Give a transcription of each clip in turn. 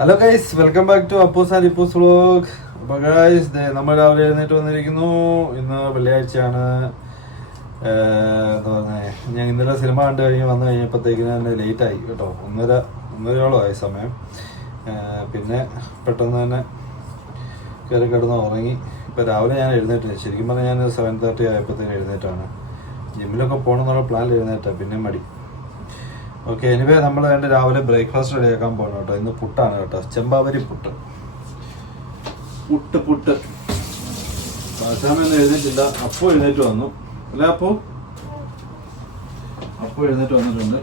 Hello guys, welcome back to Appoos and Ippoos vlog. അപ്പോൾ guys, നമ്മൾ രാവിലെ എഴുന്നേറ്റ് വന്നിരിക്കുന്നു. ഇന്ന് വെള്ളിയാഴ്ചയാണ്. എന്താ പറഞ്ഞത്, ഞാൻ ഇന്നലെ സിനിമ കണ്ടു കഴിഞ്ഞ് വന്നു കഴിഞ്ഞപ്പോഴത്തേക്കിന് തന്നെ ലേറ്റായി കേട്ടോ. ഒന്നരയോളം ആയി സമയം. പിന്നെ പെട്ടെന്ന് തന്നെ കയറി കിടന്ന് ഉറങ്ങി. ഇപ്പോൾ രാവിലെ ഞാൻ എഴുന്നേറ്റില്ല. ശരിക്കും പറഞ്ഞാൽ ഞാൻ 7:30 ആയപ്പോഴത്തേന് എഴുന്നേറ്റാണ്. ജിമ്മിലൊക്കെ പോകണമെന്നുള്ള പ്ലാനിൽ എഴുന്നേറ്റാണ്, പിന്നെ മടി. ഓക്കെ, എനിവേ നമ്മൾ അതിൻ്റെ രാവിലെ ബ്രേക്ക്ഫാസ്റ്റ് റെഡിയാക്കാൻ പോകണം കേട്ടോ. ഇന്ന് പുട്ടാണ് കേട്ടോ, ചെമ്പാവരി പുട്ട്. പുട്ട് ബാച്ചാമെന്ന് എഴുന്നേറ്റില്ല. അപ്പോൾ എഴുന്നേറ്റ് വന്നു അല്ല, അപ്പോൾ എഴുന്നേറ്റ് വന്നിട്ടുണ്ട്.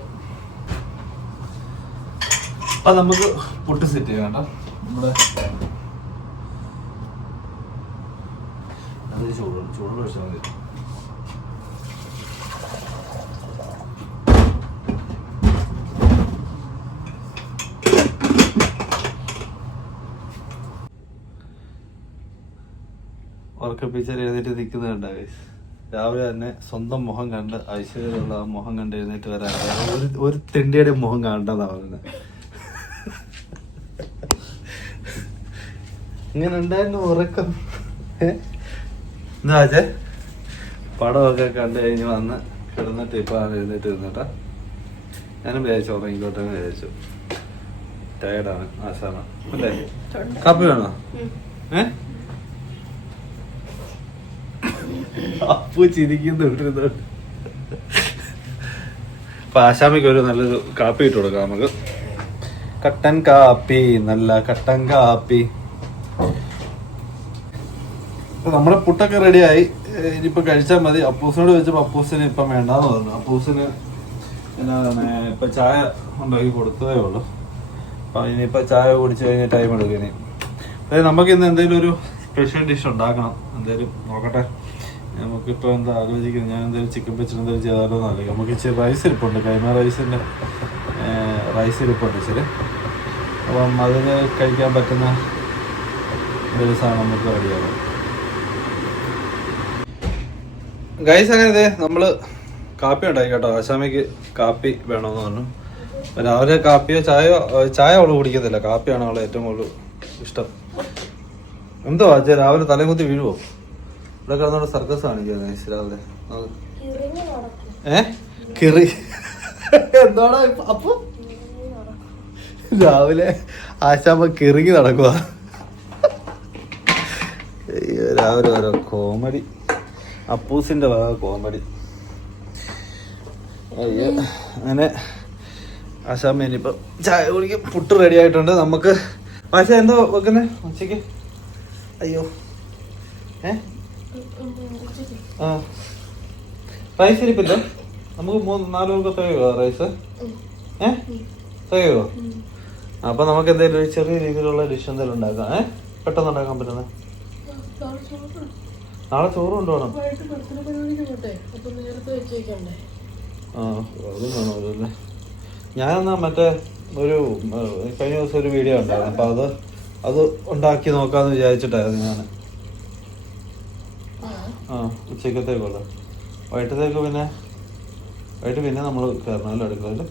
അപ്പം നമുക്ക് പുട്ട് സെറ്റ് ചെയ്യാം കേട്ടോ. നമ്മുടെ അത് ചൂടുള്ള വെച്ചാൽ മതി. ഉറക്കപ്പിച്ചാൽ എഴുന്നേറ്റ് നിൽക്കുന്നത് കണ്ട ഗൈസ്. രാവിലെ തന്നെ സ്വന്തം മുഖം കണ്ട് ഐശ്വര്യമുള്ള ആ മുഖം കണ്ട് എഴുന്നേറ്റ് വരാൻ ഒരു തെണ്ടിയുടെ മുഖം കാണണ്ടെന്നാ പറയുന്നത്. ഇങ്ങനെ ഉണ്ടായിരുന്നു ഉറക്കം. എന്താ വെച്ചേ, പടമൊക്കെ കണ്ടു കഴിഞ്ഞ് വന്ന് കിടന്നിട്ട് ഇപ്പൊ എഴുന്നേറ്റ് നിന്നിട്ടാ. ഞാനും വിചാരിച്ചു ഉറങ്ങിക്കോട്ടെ വിചാരിച്ചു. ടയർഡാണ്, ആശാണ് അല്ലേ. കാപ്പി വേണോ? അപ്പു ചിരിക്കുന്നുണ്ട്. അപ്പൊ ആശാമിക്ക് ഒരു നല്ലൊരു കാപ്പി ഇട്ട് കൊടുക്കാം നമുക്ക്. കട്ടൻ കാപ്പി, നല്ല കട്ടൻ കാപ്പി. അപ്പൊ നമ്മുടെ പുട്ടൊക്കെ റെഡിയായി. ഇനിയിപ്പോ കഴിച്ചാൽ മതി. അപ്പൂസിനോട് വെച്ചപ്പോ അപ്പൂസിന് ഇപ്പം വേണ്ടാന്ന് പറഞ്ഞു. അപ്പൂസിന് എന്താണ് ഇപ്പൊ ചായ ഉണ്ടാക്കി കൊടുത്തതേ ഉള്ളു. അപ്പൊ ഇനിയിപ്പൊ ചായ കുടിച്ചു കഴിഞ്ഞാൽ ടൈം എടുക്കും. ഇനി അതായത് നമുക്ക് ഇന്ന് എന്തെങ്കിലും ഒരു സ്പെഷ്യൽ ഡിഷ് ഉണ്ടാക്കണം. എന്തായാലും നോക്കട്ടെ. നമുക്കിപ്പോൾ എന്താ ആലോചിക്കുന്നത്, ഞാൻ എന്തായാലും ചിക്കൻ വെച്ചിട്ട് എന്തെങ്കിലും ചെയ്താലോ എന്ന് ആലോചിക്കും. നമുക്ക് ഇച്ചിരി റൈസ് ഇരിപ്പുണ്ട്, കൈമ റൈസിൻ്റെ റൈസ് ഇരിപ്പുണ്ട് ഇച്ചിരി. അപ്പം അതിന് കഴിക്കാൻ പറ്റുന്ന ഒരു സാധനം നമുക്ക് റെഡിയാകും. ഗൈസ്, അങ്ങനെ ഇതേ നമ്മൾ കാപ്പി ഉണ്ടാക്കി കേട്ടോ. ആശാമിക്ക് കാപ്പി വേണമെന്ന് പറഞ്ഞു. രാവിലെ കാപ്പിയോ ചായ അവള് കുടിക്കത്തില്ല, കാപ്പിയാണ് അവളെ ഏറ്റവും കൂടുതൽ ഇഷ്ടം. എന്തോ രാവിലെ തലകുത്തി വീഴുവോ? ഇവിടെ കിടന്നോണ്ട് സർക്കസ് കാണിക്കുക രാവിലെ. കിറി എന്താണോ അപ്പൊ രാവിലെ ആശാമ്മ കിറിങ്ങി നടക്കുക. രാവിലെ ഓരോ കോമഡി, അപ്പൂസിന്റെ വക കോമഡി. അയ്യോ, അങ്ങനെ ആശാമ്മ ഇനിയിപ്പോ ചായ കുടിക്കും. പുട്ട് റെഡി ആയിട്ടുണ്ട്. നമുക്ക് ആശ എന്തോ വെക്കുന്നേ ഉച്ചക്ക്? അയ്യോ, റൈസ് ഇരിപ്പില്ല. നമുക്ക് 4 പേർക്ക് തികയോ റൈസ്? തികയോ? അപ്പൊ നമുക്ക് എന്തെങ്കിലും ഒരു ചെറിയ രീതിയിലുള്ള ഡിഷ് എന്തെങ്കിലും ഉണ്ടാക്കാം. പെട്ടെന്ന് ഉണ്ടാക്കാൻ പറ്റുന്നത്. നാളെ ചോറ് കൊണ്ടുപോകണം. അതും വേണമല്ലേ. ഞാനെന്നാ മറ്റേ ഒരു കഴിഞ്ഞ ദിവസം ഒരു വീഡിയോ ഉണ്ടായിരുന്നു. അപ്പൊ അത് ഉണ്ടാക്കി നോക്കാന്ന് വിചാരിച്ചിട്ടായിരുന്നു ഞാൻ. ഉച്ചക്കത്തേക്കുള്ള വൈകിട്ടത്തേക്ക് വൈകിട്ട് പിന്നെ നമ്മൾ കയറണമല്ലോ അടുക്കളയിൽ.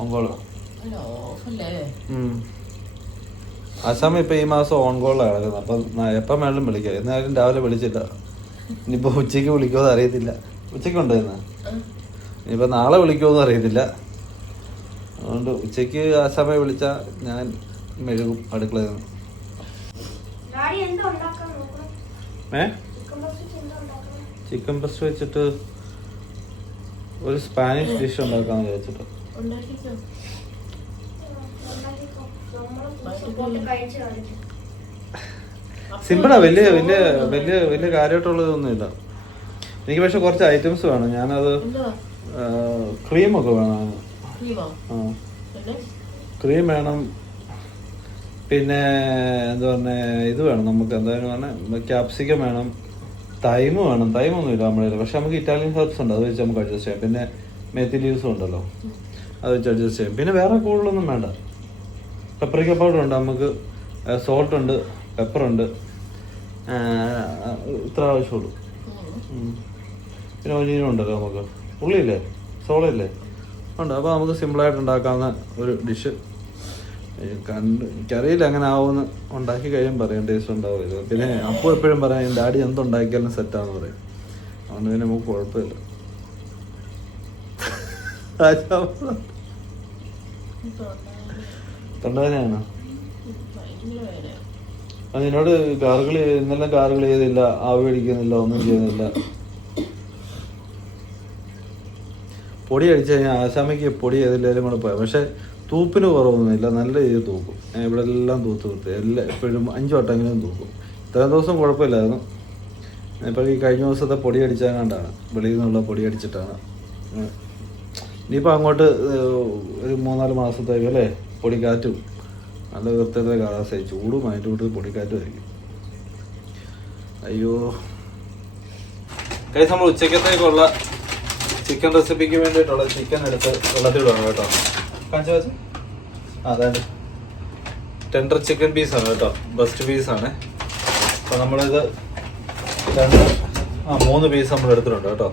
ഓൺകോളോ? ആസാമ ഇപ്പൊ ഈ മാസം ഓൺകോളാണ് കിടക്കുന്നത്. അപ്പം എപ്പം വേണമെങ്കിലും വിളിക്കാം. എന്നാലും രാവിലെ വിളിച്ചില്ല. ഇനിയിപ്പോ ഉച്ചക്ക് വിളിക്കുമോ എന്ന് അറിയത്തില്ല. ഉച്ചക്കുണ്ടോ ഇന്ന്? ഇനിയിപ്പോ നാളെ വിളിക്കുമോ എന്ന് അറിയത്തില്ല. അതുകൊണ്ട് ഉച്ചക്ക് ആസാമയെ വിളിച്ചാൽ ഞാൻ മെഴുകും അടുക്കളയിൽ നിന്ന്. ചിക്കൻ ബ്രസ്റ്റ് വെച്ചിട്ട് ഒരു സ്പാനിഷ് ഡിഷ് ഉണ്ടാക്കാന്ന് വിചാരിച്ചിട്ട്. സിമ്പിളാ, വലിയ വലിയ വലിയ വലിയ കാര്യമായിട്ടുള്ളതൊന്നുമില്ല. എനിക്ക് പക്ഷെ കുറച്ച് ഐറ്റംസ് വേണം. ഞാനത് ക്രീമൊക്കെ വേണം. ക്രീം വേണം. പിന്നെ എന്താ പറഞ്ഞ ഇത് വേണം നമുക്ക്. എന്തായാലും പറഞ്ഞാൽ ക്യാപ്സിക്കം വേണം, തൈമ് വേണം. തൈമൊന്നുമില്ല നമ്മുടെ, പക്ഷെ നമുക്ക് ഇറ്റാലിയൻ ഹെർബ്സ് ഉണ്ട്, അത് വെച്ച് നമുക്ക് അഡ്ജസ്റ്റ് ചെയ്യാം. പിന്നെ മെത്തി ലീവ്സും ഉണ്ടല്ലോ, അത് വെച്ച് അഡ്ജസ്റ്റ് ചെയ്യാം. പിന്നെ വേറെ കൂടുതലൊന്നും വേണ്ട. പെപ്പറിക്ക പൗഡർ ഉണ്ട് നമുക്ക്, സോൾട്ട് ഉണ്ട്, പെപ്പറുണ്ട്, ഇത്ര ആവശ്യമുള്ളൂ. പിന്നെ ഒനിയനും ഉണ്ടല്ലോ നമുക്ക്. ഉള്ളിയില്ലേ, സോളയില്ലേ, ഉണ്ട്. അപ്പോൾ നമുക്ക് സിമ്പിളായിട്ട് ഉണ്ടാക്കാവുന്ന ഒരു ഡിഷ്. എനിക്കറിയില്ല അങ്ങനെ ആവുമെന്ന്. ഉണ്ടാക്കി കഴിയുമ്പോൾ പറയാം ടേസ്റ്റ് ഉണ്ടാവില്ല. പിന്നെ അപ്പോൾ എപ്പോഴും പറയാം ഡാഡി എന്തുണ്ടാക്കിയാലും സെറ്റാന്ന് പറയും. അതുകൊണ്ട് പിന്നെ നമുക്ക് കുഴപ്പമില്ല. തൊണ്ടവേദനയാണോ? അതിനോട് ഇന്നലെ കാറുകൾ ചെയ്തില്ല, ആവി പിടിക്കുന്നില്ല, ഒന്നും ചെയ്യുന്നില്ല. പൊടി അടിച്ചു കഴിഞ്ഞാൽ ആശാമയ്ക്ക് പൊടി ഏതിലും കൂടെ പോയാൽ, പക്ഷെ തൂപ്പിന് കുറവൊന്നുമില്ല, നല്ല രീതിയിൽ തൂക്കും. ഇവിടെ എല്ലാം തൂത്ത് എല്ലാം എപ്പോഴും 5 വട്ടമെങ്കിലും തൂക്കും. ഇത്രയും ദിവസം കുഴപ്പമില്ലായിരുന്നു. ഇപ്പോൾ ഈ കഴിഞ്ഞ ദിവസത്തെ പൊടി അടിച്ചാൽ കണ്ടാണ്, വെളിയിൽ നിന്നുള്ള പൊടി അടിച്ചിട്ടാണ്. ഇനിയിപ്പോൾ അങ്ങോട്ട് ഒരു 3-4 മാസത്തേക്ക് അല്ലേ പൊടിക്കാറ്റും നല്ല വൃത്തിയുടെ കാലാവസ്ഥയായി. ചൂടും അതിൻ്റെ കൂട്ട് പൊടിക്കാറ്റും ആയിരിക്കും. അയ്യോ നമ്മൾ ഉച്ചക്കത്തേക്കുള്ള ചിക്കൻ റെസിപ്പിക്ക് വേണ്ടിയിട്ടുള്ള ചിക്കൻ എടുത്ത് വെള്ളത്തിലിടണം കേട്ടോ. കാണിച്ചു വെച്ച് അതായത് ടെൻഡർ ചിക്കൻ പീസാണ് കേട്ടോ, ബെസ്റ്റ് പീസാണ്. അപ്പോൾ നമ്മളിത് 3 പീസ് നമ്മൾ എടുത്തിട്ടുണ്ട് കേട്ടോ.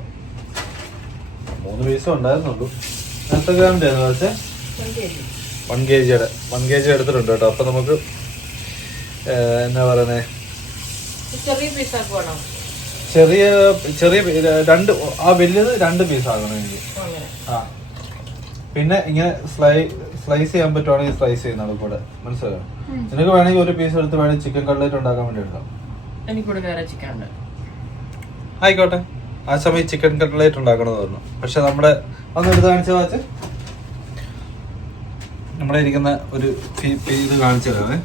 3 പീസും ഉണ്ടായിരുന്നുള്ളൂ. എത്ര ഗ്രാമിൻ്റെ വെച്ചാൽ 1 kg എടുത്തിട്ടുണ്ട് കേട്ടോ. അപ്പോൾ നമുക്ക് എന്നാ പറയുന്നത്, ചെറിയ 2 വലിയത് 2 പീസ് ആകണം എനിക്ക്. പിന്നെ ഇങ്ങനെ സ്ലൈസ് ചെയ്യാൻ പറ്റുവാണെങ്കിൽ സ്ലൈസ് ചെയ്യുന്നത് കൂടെ, മനസ്സിലായോ? നിനക്ക് വേണമെങ്കിൽ 1 പീസ് എടുത്ത് വേണമെങ്കിൽ ചിക്കൻ കട്ട്ലേറ്റ് ഉണ്ടാക്കാൻ വേണ്ടി എടുക്കാം. ആയിക്കോട്ടെ. ആ സമയം ചിക്കൻ കട്ട്ലേറ്റ് ഉണ്ടാക്കണമെന്ന് പറഞ്ഞു. പക്ഷെ നമ്മുടെ ഒന്ന് എടുത്ത് കാണിച്ചു വെച്ച് നമ്മുടെ ഇരിക്കുന്ന ഒരു ഇത് കാണിച്ചു തരാവേ.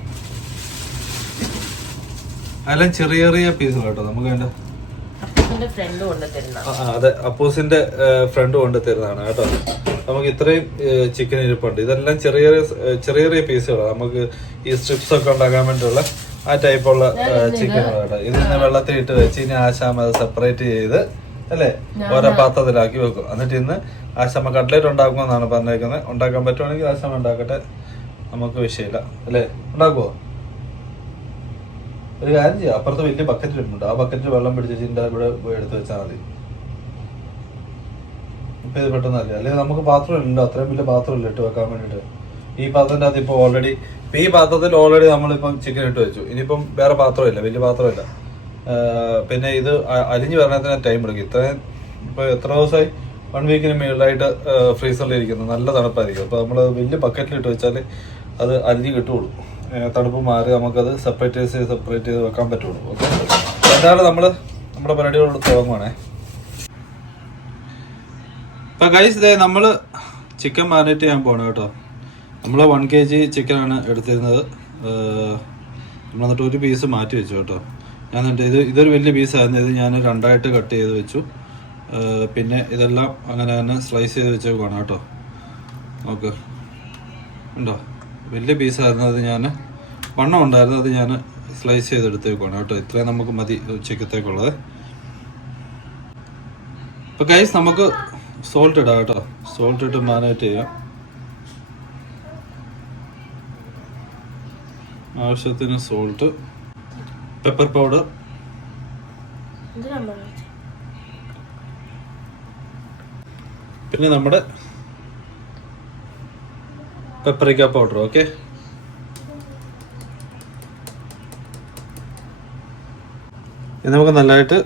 അതെല്ലാം ചെറിയ ചെറിയ പീസുകൾ കേട്ടോ. നമുക്ക് വേണ്ട അതെ, അപ്പൂസിന്റെ ഫ്രണ്ട് കൊണ്ട് തരുന്നതാണ് കേട്ടോ. നമുക്ക് ഇത്രയും ചിക്കൻ ഇരിപ്പുണ്ട്. ഇതെല്ലാം ചെറിയ ചെറിയ പീസുകളാണ്. നമുക്ക് ഈ സ്ട്രിപ്സ് ഒക്കെ ഉണ്ടാക്കാൻ വേണ്ടിയുള്ള ആ ടൈപ്പുള്ള ചിക്കനുകൾ കേട്ടോ. ഇതിന് വെള്ളത്തിൽ ഇട്ട് വെച്ച് ഇനി ആശാമ അത് സെപ്പറേറ്റ് ചെയ്ത് അല്ലേ ഓരോ പാത്രത്തിലാക്കി വെക്കും. എന്നിട്ട് ഇന്ന് ആശാമ കട്ട്ലേറ്റ് ഉണ്ടാക്കുമെന്നാണ് പറഞ്ഞേക്കുന്നത്. ഉണ്ടാക്കാൻ പറ്റുവാണെങ്കിൽ ആശാമ ഉണ്ടാക്കട്ടെ, നമുക്ക് വിഷയമില്ല അല്ലേ. ഉണ്ടാക്കുമോ? ഒരു കാര്യം ചെയ്യാം, അപ്പുറത്ത് വലിയ ബക്കറ്റ് ഇട്ടുണ്ട്. ആ ബക്കറ്റിൽ വെള്ളം പിടിച്ചിട്ട് ഇവിടെ എടുത്ത് വെച്ചാൽ മതി. ഇപ്പം ഇത് പെട്ടെന്നല്ല, അല്ലെങ്കിൽ നമുക്ക് പാത്രമില്ലല്ലോ, അത്രയും വലിയ പാത്രമില്ല ഇട്ട് വെക്കാൻ വേണ്ടിയിട്ട്. ഈ പാത്രത്തിൻ്റെ അകത്ത് ഇപ്പോൾ ഓൾറെഡി ഈ പാത്രത്തിൽ ഓൾറെഡി നമ്മളിപ്പം ചിക്കൻ ഇട്ട് വെച്ചു. ഇനിയിപ്പം വേറെ പാത്രമില്ല, വലിയ പാത്രമില്ല. പിന്നെ ഇത് അലിഞ്ഞ് വരണത്തിന് ടൈം എടുക്കും. ഇപ്പോൾ എത്ര ദിവസമായി? 1 വീക്കിന് മുകളിലായിട്ട് ഫ്രീസറിലിരിക്കുന്നു. നല്ല തണുപ്പായിരിക്കും. അപ്പോൾ നമ്മൾ വലിയ ബക്കറ്റിലിട്ട് വെച്ചാൽ അത് അലിഞ്ഞ് കിട്ടുള്ളൂ. തണുപ്പ് മാറി നമുക്കത് സെപ്പറേറ്റ് ചെയ്ത് വെക്കാൻ പറ്റുള്ളൂ. ഓക്കെ, എന്തായാലും നമ്മുടെ പരിപാടികളോട് തുടങ്ങുവാണേ. ഇപ്പം ഗൈസ് നമ്മൾ ചിക്കൻ മാരിനേറ്റ് ചെയ്യാൻ പോകണം കേട്ടോ. നമ്മൾ 1 kg ചിക്കനാണ് എടുത്തിരുന്നത്. നമ്മൾ എന്നിട്ട് 1 പീസ് മാറ്റി വെച്ചു കേട്ടോ. ഞാൻ എന്നിട്ട് ഇതൊരു വലിയ പീസായിരുന്നു. ഇത് ഞാൻ 2ആയിട്ട് കട്ട് ചെയ്ത് വെച്ചു. പിന്നെ ഇതെല്ലാം അങ്ങനെ തന്നെ സ്ലൈസ് ചെയ്ത് വെച്ചേക്കുവാണ് കേട്ടോ. ഓക്കെ, ഉണ്ടോ? വലിയ പീസായിരുന്നു. അത് ഞാൻ വണ്ണം ഉണ്ടായിരുന്നു, അത് ഞാൻ സ്ലൈസ് ചെയ്തെടുത്തേക്കുവാണ് കേട്ടോ. ഇത്രയും നമുക്ക് മതി ഉച്ചക്കത്തേക്കുള്ളത്. ഇപ്പോൾ ഗൈസ് നമുക്ക് സോൾട്ട് ഇടാം കേട്ടോ. സോൾട്ട് ഇട്ട് മാരിനേറ്റ് ചെയ്യാം. ആവശ്യത്തിന് സോൾട്ട്, പെപ്പർ പൗഡർ, പിന്നെ നമ്മുടെ പെപ്പറിക്ക പൗഡർ. ഓക്കെ, ഇത് നമുക്ക് നല്ലതായിട്ട്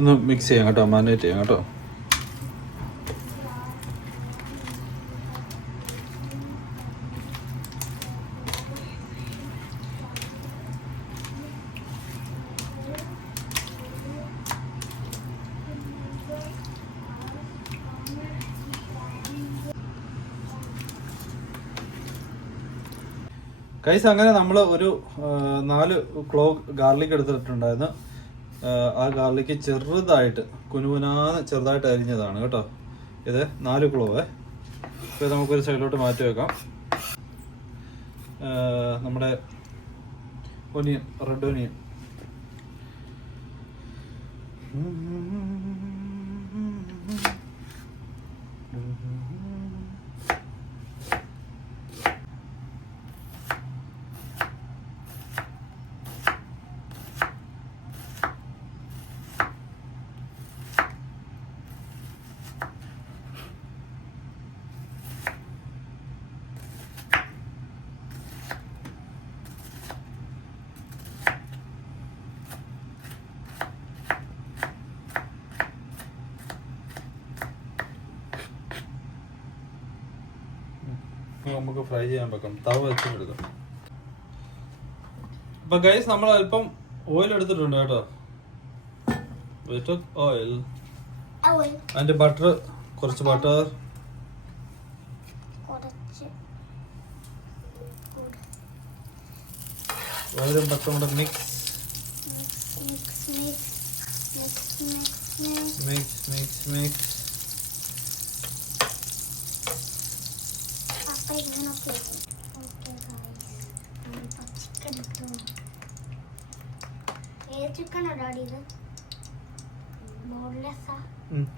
ഒന്ന് മിക്സ് ചെയ്യാം കേട്ടോ, മാരിനേറ്റ് ചെയ്യാം കേട്ടോ. ഗൈസ് അങ്ങനെ നമ്മൾ ഒരു 4 ക്ലോവ് ഗാർലിക് എടുത്തിട്ടുണ്ടായിരുന്നു. ആ ഗാർലിക്ക് ചെറുതായിട്ട് കുനുകുനാന്ന് ചെറുതായിട്ട് അരിഞ്ഞതാണ് കേട്ടോ. ഇത് 4 ക്ലോവ്. ഇപ്പോൾ നമുക്കൊരു സൈഡിലോട്ട് മാറ്റി വെക്കാം. നമ്മുടെ ഒനിയൻ, റെഡ് ഒനിയൻ. നമുക്ക് ഫ്രൈ ചെയ്യാൻ വെക്കാം. തവ വെച്ചെടുക്കാം. അപ്പൊ ഗൈസ് നമ്മൾ അല്പം ഓയിൽ എടുത്തിട്ടുണ്ട് കേട്ടോ. ഓയിൽ അതിന്റെ ബട്ടർ, കുറച്ച് ബട്ടർ, ഓയിലും ബട്ടറും കൂടെ മിക്സ്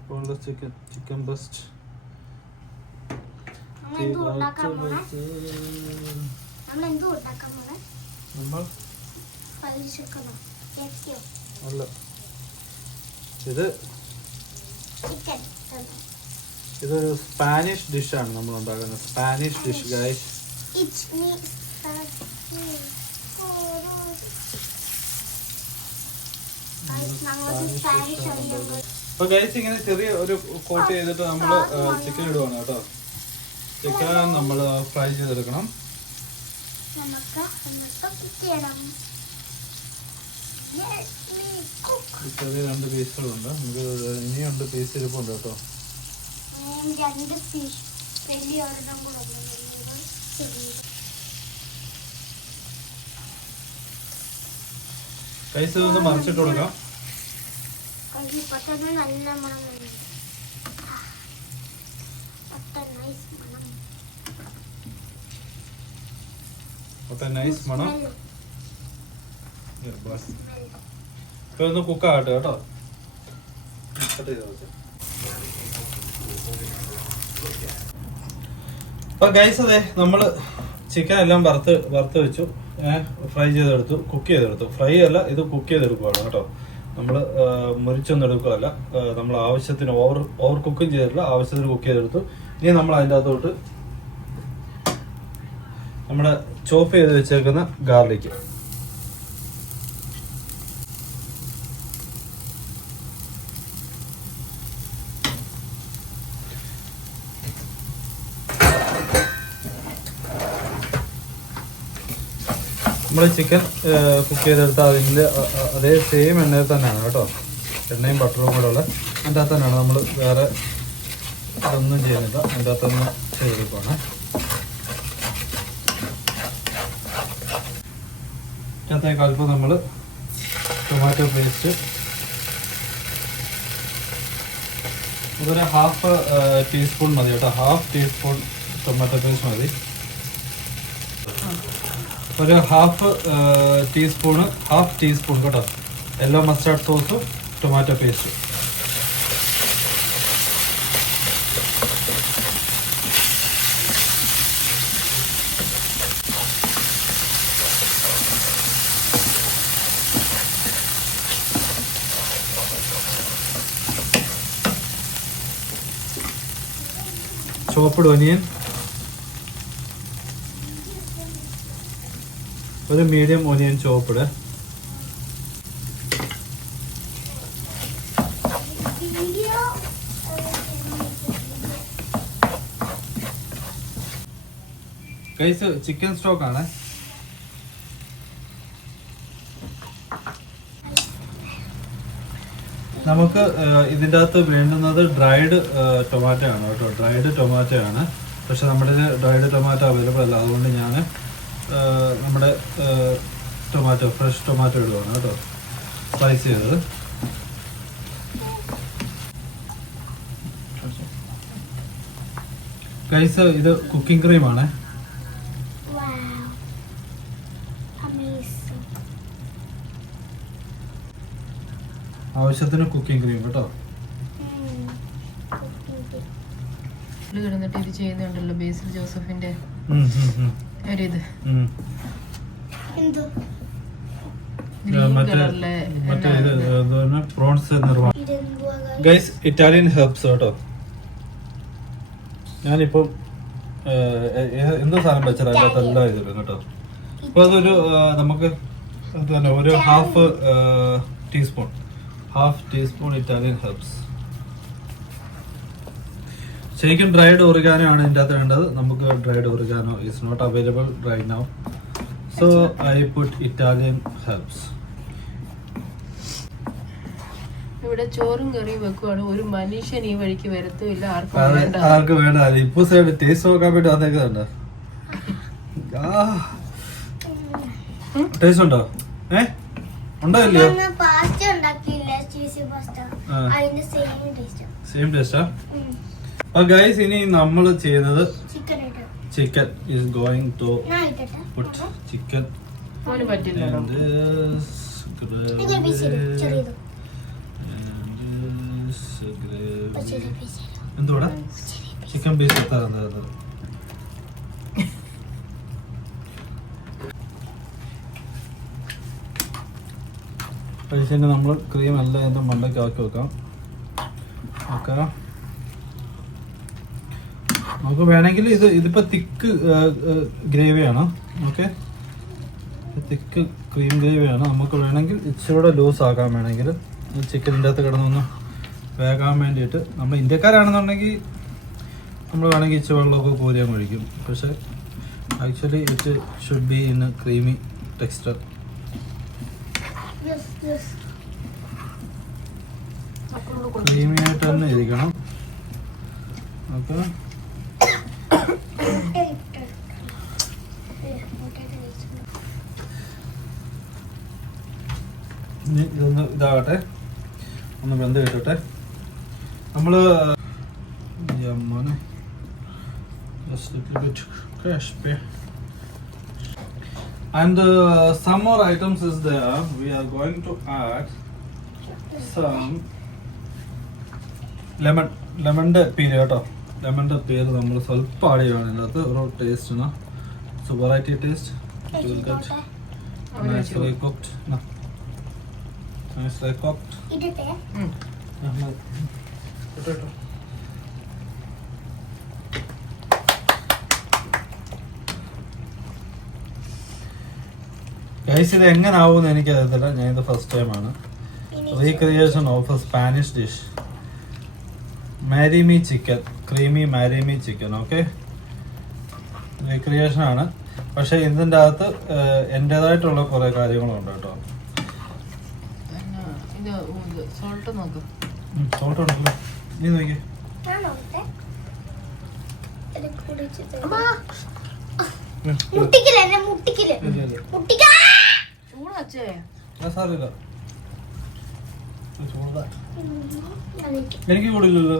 ബോൺലെസ് ചിക്കൻ ബ്രസ്റ്റ്. അല്ല, ഇതൊരു സ്പാനിഷ് ഡിഷാണ് നമ്മൾ ഉണ്ടാക്കുന്നത്. Spanish dish guys. അപ്പൊ ഗൈസ് ഇങ്ങനെ ചെറിയ ഒരു കോട്ട് ചെയ്തിട്ട് നമ്മൾ ചിക്കൻ ഇടുവാണ് കേട്ടോ. ചിക്കൻ നമ്മൾ ഫ്രൈ ചെയ്തെടുക്കണം. ചെറിയ 2 പീസുകളുണ്ട്. നമുക്ക് ഇനി 2 പീസ് ഇരിപ്പുണ്ട് കേട്ടോ. കൈസ് ഒന്ന് മറിച്ചിട്ട് കൊടുക്കാം. നൈസ് മണം. ഇപ്പൊ ഒന്ന് കുക്കാകട്ടെ കേട്ടോ. അപ്പൊ ഗൈസ് അതെ നമ്മള് ചിക്കൻ എല്ലാം വറുത്ത് വെച്ചു, ഫ്രൈ ചെയ്തെടുത്തു, കുക്ക് ചെയ്തെടുത്തു. ഫ്രൈ അല്ല, ഇത് കുക്ക് ചെയ്തെടുക്കുവാണ് കേട്ടോ. നമ്മൾ മുരിച്ചൊന്നും എടുക്കുകയല്ല. നമ്മൾ ആവശ്യത്തിന് ഓവർ കുക്കും ചെയ്തിട്ടില്ല, ആവശ്യത്തിന് കുക്ക് ചെയ്തെടുത്തു. ഇനി നമ്മൾ അതിൻ്റെ അകത്തോട്ട് നമ്മുടെ ചോപ്പ് ചെയ്ത് വെച്ചേക്കുന്ന ഗാർലിക്, നമ്മൾ ചിക്കൻ കുക്ക് ചെയ്തെടുത്ത അതിൻ്റെ അതേ സെയിം എണ്ണയിൽ തന്നെയാണ് കേട്ടോ. എണ്ണയും ബട്ടറും കൂടെ ഉള്ള അതിൻ്റെ അകത്ത് തന്നെയാണ്. നമ്മൾ വേറെ ഇതൊന്നും ചെയ്യുന്നില്ല, അതിൻ്റെ അകത്ത് തന്നെ ചെയ്തെടുക്കുകയാണ്. ഇതിനകത്തേക്ക് അല്പം നമ്മൾ ടൊമാറ്റോ പേസ്റ്റ്, ഇതൊരു 1/2 ടീസ്പൂൺ മതി കേട്ടോ. 1/2 ടീസ്പൂൺ ടൊമാറ്റോ പേസ്റ്റ് മതി. ഒരു 1/2 ടീസ്പൂൺ കേട്ടോ യെല്ലോ മസ്റ്റാർഡ് സോസും ടൊമാറ്റോ പേസ്റ്റ്. ചോപ്പ്ഡ് ഒനിയൻ, ഒരു medium onion chopped, guys chicken stock ആണ്. നമുക്ക് ഇതിൻ്റെ അകത്ത് വേണ്ടുന്നത് ഡ്രൈഡ് ടൊമാറ്റോ ആണ് കേട്ടോ. ഡ്രൈഡ് ടൊമാറ്റോ ആണ്, പക്ഷെ നമ്മുടെ ഡ്രൈഡ് ടൊമാറ്റോ അവൈലബിൾ അല്ല. അതുകൊണ്ട് ഞാൻ നമ്മുടെ ടൊമാറ്റോ, ഫ്രഷ് ടൊമാറ്റോ ഇടുവാണ് കേട്ടോ, സ്ലൈസ് ചെയ്തത്. ഗൈസ് ഇത് കുക്കിംഗ് ക്രീമാണ്. ആവശ്യത്തിന് കുക്കിംഗ് ക്രീം കേട്ടോ. കിടന്നിട്ട് ഇത് ചെയ്യുന്നുണ്ടല്ലോ ബേസിൽ ജോസഫിന്റെ ഒരിത് പ്രോൺസ് നിർമ്മാണം. ഗൈസ് ഇറ്റാലിയൻ ഹെർബ്സ് കേട്ടോ. ഞാനിപ്പം എന്ത് സാധനം വെച്ചാൽ അതിനകത്ത് എല്ലാം ഇതിലും കേട്ടോ. അപ്പൊ അതൊരു നമുക്ക് തന്നെ ഒരു 1/2 ടീസ്പൂൺ ഇറ്റാലിയൻ ഹെർബ്സ്. ശരിക്കും ഡ്രൈഡ് ഒറിഗാനോ ആണ് ഇതിൻ്റെ അകത്ത് വേണ്ടത്. നമുക്ക് dried oregano is not available right now, so I put Italian herbs. ഇവിടെ ചോറും കറിയും വെക്കുവാണ്. ഒരു മനുഷ്യൻ ഈ വഴിക്ക് വരത്തുമില്ല. ആർക്ക് വേണ്ട. ഇപ്പൊ സൈഡ് ടേസ്റ്റ് നോക്കാൻ വേണ്ടി വന്നേക്കുന്നുണ്ടോ? ടേസ്റ്റ് ഉണ്ടോ? ഉണ്ടോ ഇല്ലയോ? സെയിം ടേസ്റ്റാ? ഗൈസ്, ഇനി നമ്മൾ ചെയ്യുന്നത് chicken is going to put chicken. എന്തുവാ ചിക്കൻ പീസ് എത്താറുണ്ട്. പൈസേൻ്റെ നമ്മൾ ക്രീം എല്ലാം എൻ്റെ മണ്ടയ്ക്ക് ആക്കി വെക്കാം. ഓക്കെ, നമുക്ക് വേണമെങ്കിൽ ഇതിപ്പോൾ തിക്ക് ഗ്രേവിയാണ്. ഓക്കെ, തിക്ക് ക്രീം ഗ്രേവിയാണ്. നമുക്ക് വേണമെങ്കിൽ ഇച്ചിരി ലൂസ് ആക്കാൻ വേണമെങ്കിൽ ചിക്കനിൻ്റെ അകത്ത് കിടന്നൊന്ന് വേകാൻ വേണ്ടിയിട്ട് നമ്മൾ ഇന്ത്യക്കാരാണെന്നുണ്ടെങ്കിൽ നമ്മൾ വേണമെങ്കിൽ ഇച്ചിരി വെള്ളമൊക്കെ കോരിയാൻ കഴിക്കും. പക്ഷേ actually it should be in creamy texture. Creamy ആയിട്ട് തന്നെ ഇരിക്കണം. ഓക്കെ, ഇതൊന്ന് ഇതാകട്ടെ, ഒന്ന് വെന്ത് കിട്ടട്ടെ. നമ്മൾ and some more items is there. We are going to add some ലെമണിൻ്റെ Peer കേട്ടോ. ലെമണിൻ്റെ പേര് നമ്മൾ സ്വല്പം ആഡ് ചെയ്യുകയാണ് ഇതിനകത്ത് ഒരു ടേസ്റ്റിന്. So variety taste nicely cooked. Nicely cooked. Guys, ഇത് എങ്ങനെ ആവുമെന്ന് എനിക്കറിയത്തില്ല. ഞാനിത് ഫസ്റ്റ് ടൈമാണ്. Recreation of a Spanish dish, marry me chicken, creamy marry me chicken. Okay, recreation ആണ്. പക്ഷെ ഇതിൻ്റെ അകത്ത് എൻ്റെതായിട്ടുള്ള കുറേ കാര്യങ്ങളുണ്ട് കേട്ടോ. സോൾട്ട് ഉണ്ടല്ലോ, നീ നോക്കിയേ. എനിക്ക് കൂടില്ലല്ലോ.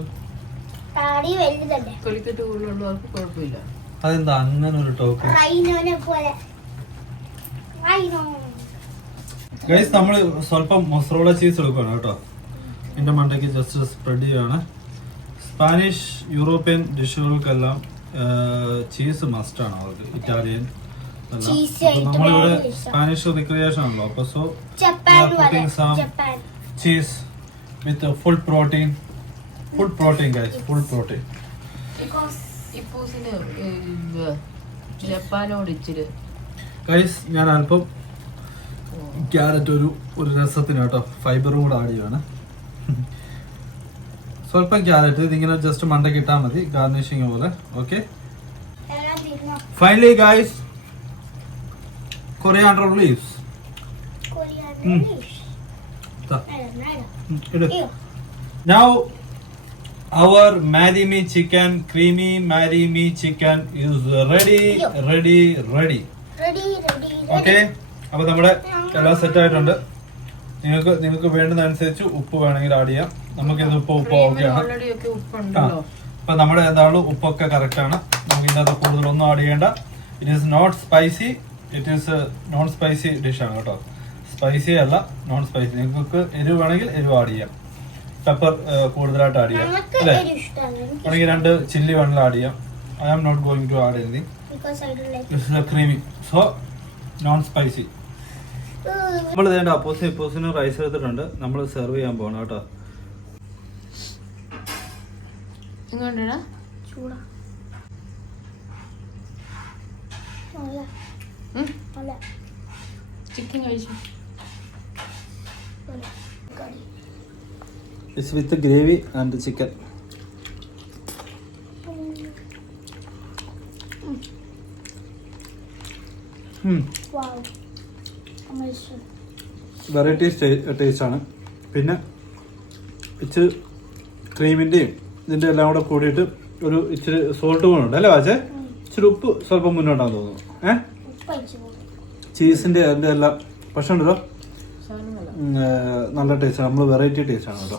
അതെന്താ അങ്ങനെ ഒരു ടോക്ക്? ഗൈസ്, നമ്മൾ സ്വല്പം മൊസറോള ചീസ് എടുക്കുകയാണ് കേട്ടോ. എൻ്റെ മണ്ടയ്ക്ക് ജസ്റ്റ് സ്പ്രെഡ് ചെയ്യുകയാണ്. സ്പാനിഷ് യൂറോപ്യൻ ഡിഷുകൾക്കെല്ലാം ചീസ് മസ്റ്റാണ് അവർക്ക്, ഇറ്റാലിയൻ എല്ലാം. നമ്മളിവിടെ സ്പാനിഷ് റിക്രിയേഷൻ ആണല്ലോ, അപ്പോൾ so putting some cheese with full protein guys, full protein. Guys, ഞാൻ അല്പം ക്യാരറ്റ് ഒരു രസത്തിന് കേട്ടോ, ഫൈബറും കൂടെ ആഡ് ചെയ്യുകയാണ്. സ്വല്പം ക്യാരറ്റ് ഇതിങ്ങനെ ജസ്റ്റ് മണ്ടയ്ക്ക് ഇട്ടാൽ മതി, ഗാർണിഷിങ് പോലെ. Okay, finally guys, coriander leaves. Now our Marimi chicken, creamy Marimi chicken is ready. Okay, അപ്പോൾ നമ്മുടെ എല്ലാം സെറ്റ് ആയിട്ടുണ്ട്. നിങ്ങൾക്ക് വേണ്ടുന്നതനുസരിച്ച് ഉപ്പ് വേണമെങ്കിൽ ആഡ് ചെയ്യാം. നമുക്കിത് ഉപ്പ് ഓക്കെയാണ്. അപ്പൊ നമ്മുടെ എന്തായാലും ഉപ്പൊക്കെ കറക്റ്റ് ആണ്. നമുക്ക് ഇതിനകത്ത് കൂടുതലൊന്നും ആഡ് ചെയ്യേണ്ട. It is not spicy, it is non spicy ഡിഷാണ് കേട്ടോ. സ്പൈസി അല്ല, നോൺ സ്പൈസി. നിങ്ങൾക്ക് എരിവ് വേണമെങ്കിൽ എരിവ് ആഡ് ചെയ്യാം. പെപ്പർ കൂടുതലായിട്ട് ആഡ് ചെയ്യാം അല്ലേ? വേണമെങ്കിൽ 2 ചില്ലി വേണമെങ്കിൽ ആഡ് ചെയ്യാം. I am not going to add anything. Creamy, so non spicy. നമ്മൾ ഇതിന്റെ അപ്പോസിന് റൈസ് എടുത്തിട്ടുണ്ട്. നമ്മൾ സെർവ് ചെയ്യാൻ പോകണം കേട്ടോ. ചിക്കൻ കഴിച്ചു. It's with the gravy and the chicken. Variety taste ആണ്. പിന്നെ ഇച്ചിരി ക്രീമിൻ്റെയും ഇതിൻ്റെ എല്ലാം കൂടെ കൂടിയിട്ട് ഒരു ഇച്ചിരി സോൾട്ട് കൂടെ ഉണ്ട് അല്ലേ വാച്ചേ? ഇച്ചിരി ഉപ്പ് സ്വല്പം മുന്നോട്ടാന്ന് തോന്നുന്നു. ചീസിൻ്റെ അതിൻ്റെ എല്ലാം പക്ഷെ ഉണ്ടല്ലോ നല്ല ടേസ്റ്റ് ആണ്. നമ്മൾ വെറൈറ്റി ടേസ്റ്റ് ആണ് കേട്ടോ.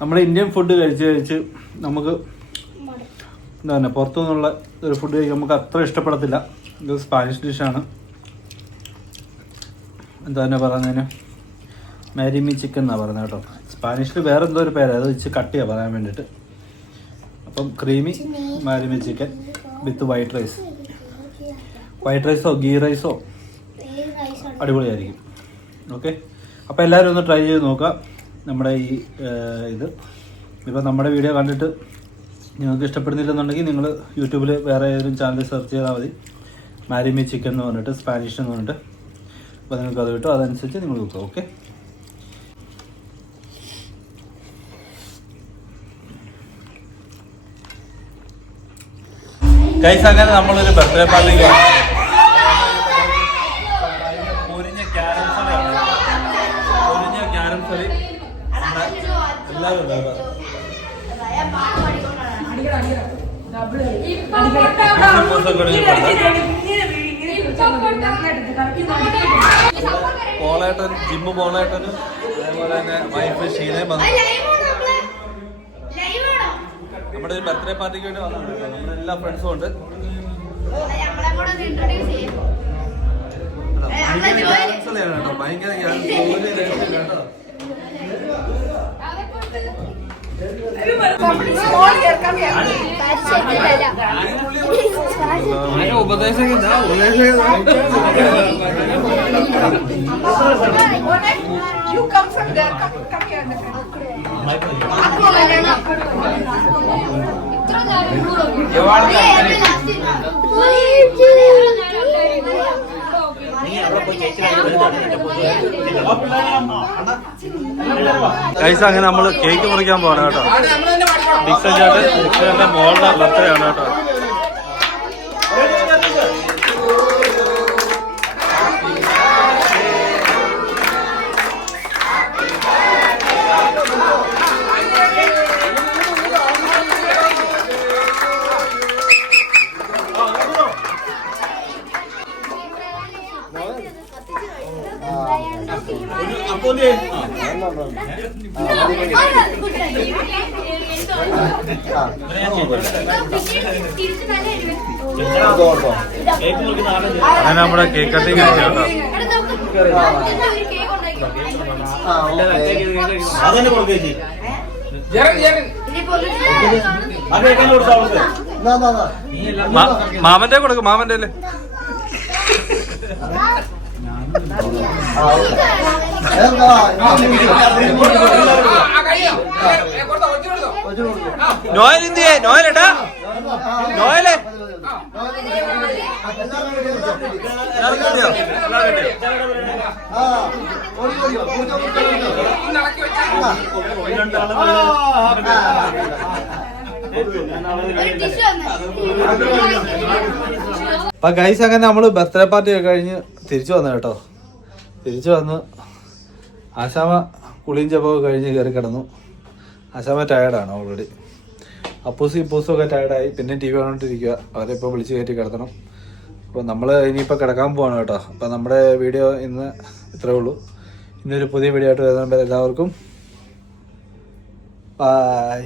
നമ്മുടെ ഇന്ത്യൻ ഫുഡ് കഴിച്ച് നമുക്ക് എന്താ പറയുക, പുറത്തു നിന്നുള്ള ഒരു ഫുഡ് കഴിക്കാൻ നമുക്ക് അത്ര ഇഷ്ടപ്പെടത്തില്ല. ഇത് സ്പാനിഷ് ഡിഷാണ്. എന്താ തന്നെ പറയുന്നതിന് മാരിമി ചിക്കൻ എന്നാണ് പറയുന്നത് കേട്ടോ. സ്പാനിഷിൽ വേറെ എന്തോ ഒരു പേര്, അത് വെച്ച് കട്ടിയാണ് പറയാൻ വേണ്ടിയിട്ട്. അപ്പം creamy marry me chicken with white റൈസോ ഗീ റൈസോ അടിപൊളിയായിരിക്കും. ഓക്കെ, അപ്പോൾ എല്ലാവരും ഒന്ന് ട്രൈ ചെയ്ത് നോക്കുക. നമ്മുടെ ഈ ഇപ്പോൾ നമ്മുടെ വീഡിയോ കണ്ടിട്ട് നിങ്ങൾക്ക് ഇഷ്ടപ്പെടുന്നില്ലെന്നുണ്ടെങ്കിൽ നിങ്ങൾ യൂട്യൂബിൽ വേറെ ഏതെങ്കിലും ചാനൽ സെർച്ച് ചെയ്താൽ മതി. മാരിമി ചിക്കൻ എന്ന് പറഞ്ഞിട്ട് സ്പാനിഷ് എന്ന് പറഞ്ഞിട്ട്. അപ്പോൾ നിങ്ങൾക്ക് അത് കിട്ടും, അതനുസരിച്ച് നിങ്ങൾ നോക്കുക. ഓക്കെ, ഗൈസ് അങ്ങനെ നമ്മളൊരു ബർത്ത്ഡേ പാർട്ടിക്ക് പൊരിഞ്ഞ ക്യാരം സറി എല്ലാവരും ഉണ്ടാകും. പോളേട്ടൻ ജിമ്മ് പോളേട്ടനും അതേപോലെ തന്നെ വൈഫ് ഷീലയും വന്നു. നമ്മുടെ ഒരു ബർത്ത്ഡേ പാർട്ടിക്ക് വേണ്ടി വന്നിട്ടുണ്ട്. നമ്മുടെ എല്ലാ ഫ്രണ്ട്സും ഉണ്ട്. ഭയങ്കര ഉപദേശം ഗൈസ് അങ്ങനെ നമ്മള് കേക്ക് മുറിക്കാൻ പോകണം കേട്ടോ. ഡിക്സന്റെ മോളുടെ ബർത്ത്ഡേ ആണ് കേട്ടോ. അങ്ങനെ നമ്മുടെ കേക്ക് കട്ടിങ് കേട്ടോ. മാമന്റെ കൊടുക്കും, മാമന്റെ അല്ലേ. നോയൽ എന്തിയേ? നോയലേട്ടാ, നോയലേ അപ്പൊ ഗൈസ് അങ്ങനെ നമ്മള് ബർത്ത്ഡേ പാർട്ടി ഒക്കെ കഴിഞ്ഞ് തിരിച്ചു വന്നു കേട്ടോ. തിരിച്ചു വന്ന് ആശാമ കുളിയും ജപമൊക്കെ കഴിഞ്ഞ് കയറി കിടന്നു. ആശാമ ടയർഡാണ് ഓൾറെഡി. അപ്പൂസും ഇപ്പൂസും ഒക്കെ ടയർഡായി. പിന്നെ ടി വി കണ്ടോണ്ടിരിക്കുക. അവരെ ഇപ്പോൾ വിളിച്ച് കയറ്റി കിടത്തണം. അപ്പോൾ നമ്മൾ ഇനിയിപ്പോൾ കിടക്കാൻ പോവാണ് കേട്ടോ. അപ്പോൾ നമ്മുടെ വീഡിയോ ഇന്ന് ഇത്രേ ഉള്ളൂ. ഇന്നൊരു പുതിയ വീഡിയോ ആയിട്ട് വരുമ്പോൾ എല്ലാവർക്കും ബൈ.